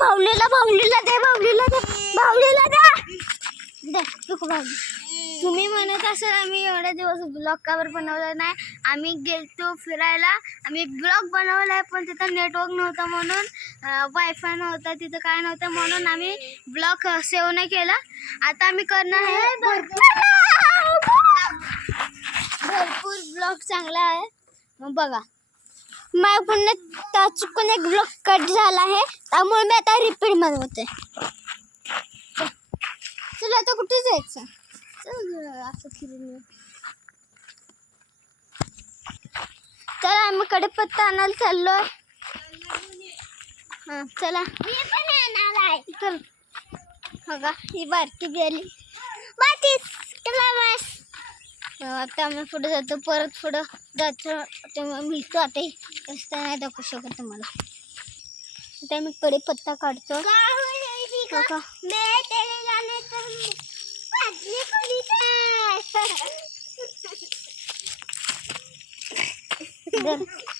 भाऊलीला दे तुम्ही म्हणत असाल आम्ही एवढे दिवस ब्लॉग कवर बनवला नाही. आम्ही गेलतो फिरायला, आम्ही ब्लॉग बनवलाय पण तिथं नेटवर्क नव्हतं म्हणून, वायफाय नव्हता तिथं, काय नव्हतं म्हणून आम्ही ब्लॉग सेव्ह नाही केला. आता आम्ही करणार आहे भरपूर ब्लॉग चांगला आहे. मग बघा माझ्याकडून चुकून एक ब्लॉग कट झाला आहे त्यामुळे मी आता रिपीट बनवते. चला आता कुठे जायचं, असं फिरून चला आम्ही कढीपत्ता आणायला चाललोय. हां चला मी पण येणार आहे. चल बघा ही बारकी बियाली आता आम्ही पुढे जातो, परत पुढं जातो तेव्हा मिळतो. आता रस्ता नाही दाखवू शकत तुम्हाला. आता मी कढीपत्ता काढतो.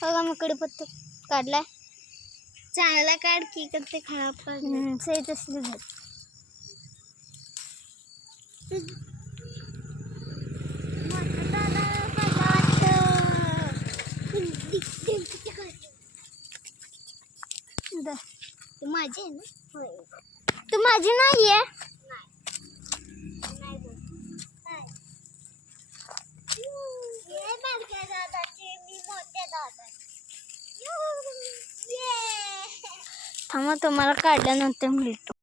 बघा मी कढीपत्ता काढलाय. चांगला काढ की ते खराब काढ सही तसली झाली. तू माझी आहे ना? तू माझी नाही आहे. थांबा तुम्हाला काढल्यानंतर मिळतो.